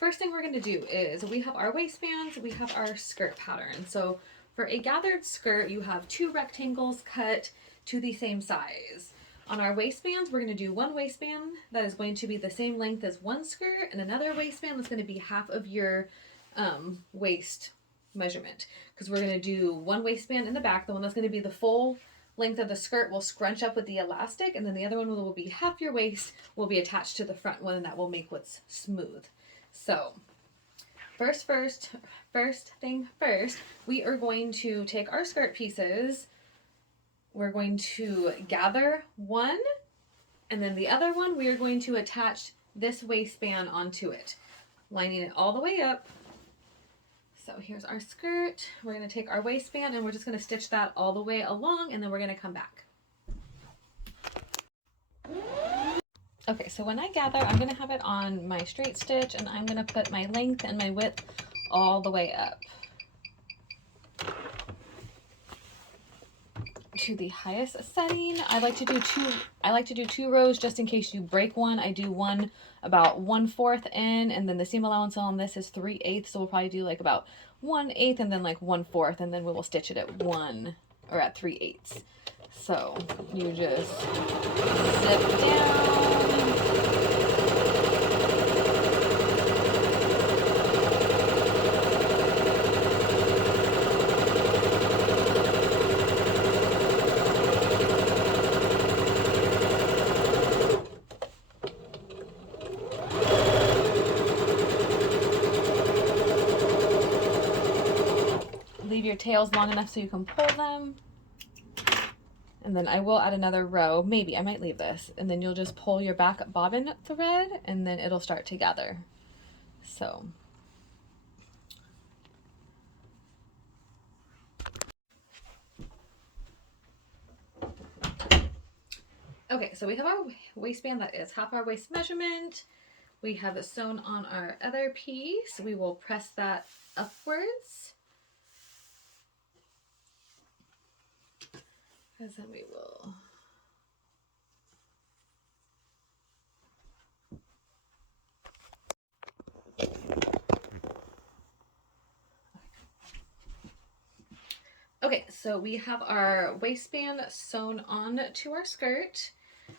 first thing we're going to do is we have our waistbands, we have our skirt pattern. So for a gathered skirt, you have 2 rectangles cut to the same size. On our waistbands, we're going to do one waistband that is going to be the same length as one skirt, and another waistband that's going to be half of your waist measurement. Because we're going to do one waistband in the back, the one that's going to be the full length of the skirt will scrunch up with the elastic, and then the other one will be half your waist, will be attached to the front one, and that will make what's smooth. So first thing first, we are going to take our skirt pieces. We're going to gather one, and then the other one we are going to attach this waistband onto it, lining it all the way up. So here's our skirt. We're going to take our waistband and we're just going to stitch that all the way along, and then we're going to come back. Okay, so when I gather, I'm going to have it on my straight stitch, and I'm going to put my length and my width all the way up to the highest setting. I like to do two rows just in case you break one. I do one about 1/4 in, and then the seam allowance on this is 3/8, so we'll probably do like about 1/8 and then like 1/4, and then we will stitch it at 1 or at 3/8. So you just zip down. Leave your tails long enough so you can pull them. And then I will add another row. Maybe I might leave this. And then you'll just pull your back bobbin thread, and then it'll start to gather. So. Okay, so we have our waistband that is half our waist measurement. We have it sewn on our other piece. We will press that upwards. Because then we will okay, so we have our waistband sewn on to our skirt.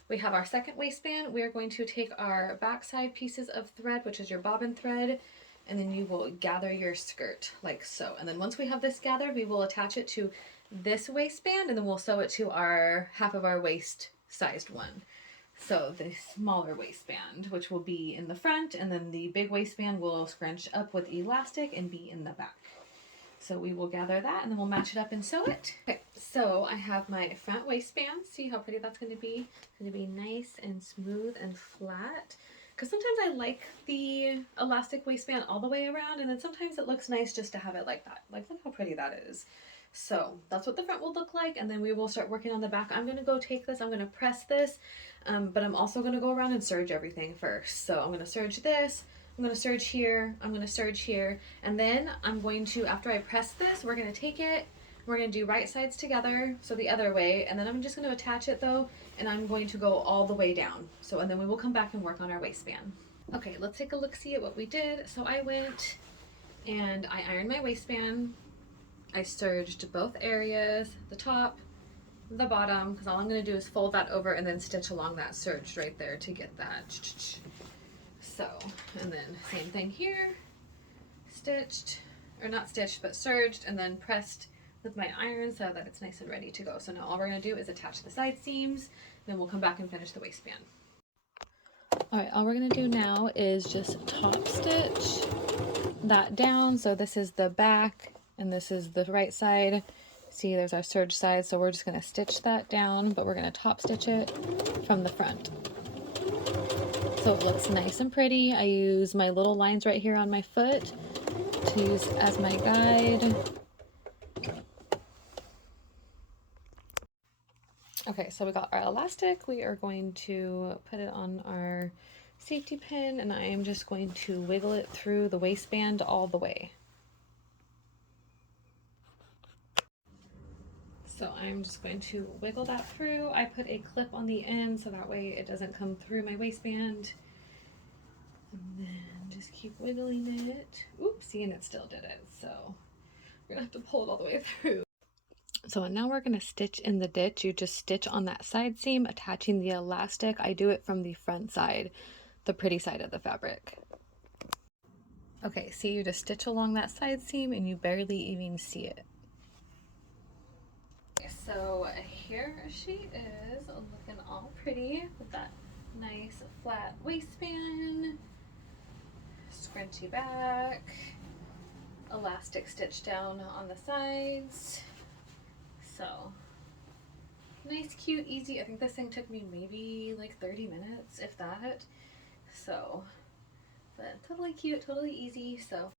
We have our second waistband. We are going to take our backside pieces of thread, which is your bobbin thread, and then you will gather your skirt like so. And then once we have this gathered, we will attach it to this waistband, and then we'll sew it to our half of our waist sized one. So the smaller waistband, which will be in the front, and then the big waistband will scrunch up with elastic and be in the back. So we will gather that, and then we'll match it up and sew it. Okay, so I have my front waistband. See how pretty that's going to be? It's going to be nice and smooth and flat. Because sometimes I like the elastic waistband all the way around, and then sometimes it looks nice just to have it like that. Like, look how pretty that is. So that's what the front will look like, and then we will start working on the back. I'm going to go take this, I'm going to press this, but I'm also going to go around and serge everything first. So I'm going to serge this, I'm going to serge here, I'm going to serge here, and then I'm going to, after I press this, we're going to take it, we're going to do right sides together, so the other way, and then I'm just going to attach it though, and I'm going to go all the way down. So, and then we will come back and work on our waistband. Okay, let's take a look-see at what we did. So I went and I ironed my waistband. I serged both areas, the top, the bottom, because all I'm going to do is fold that over and then stitch along that serge right there to get that. So, and then same thing here, stitched, or not stitched, but serged, and then pressed with my iron so that it's nice and ready to go. So now all we're going to do is attach the side seams, then we'll come back and finish the waistband. All right, all we're going to do now is just top stitch that down. So this is the back, and this is the right side. See, there's our serge side, so we're just going to stitch that down, but we're going to top stitch it from the front. So it looks nice and pretty. I use my little lines right here on my foot to use as my guide. Okay, so we got our elastic. We are going to put it on our safety pin, and I am just going to wiggle it through the waistband all the way. So I'm just going to wiggle that through. I put a clip on the end so that way it doesn't come through my waistband. And then just keep wiggling it. Oopsie, and it still did it. So we're gonna have to pull it all the way through. So now we're gonna stitch in the ditch. You just stitch on that side seam, attaching the elastic. I do it from the front side, the pretty side of the fabric. Okay, see, you just stitch along that side seam and you barely even see it. Okay, so here she is, looking all pretty with that nice flat waistband, scrunchy back, elastic stitch down on the sides. So nice, cute, easy. I think this thing took me maybe like 30 minutes, if that. So, but totally cute, totally easy. So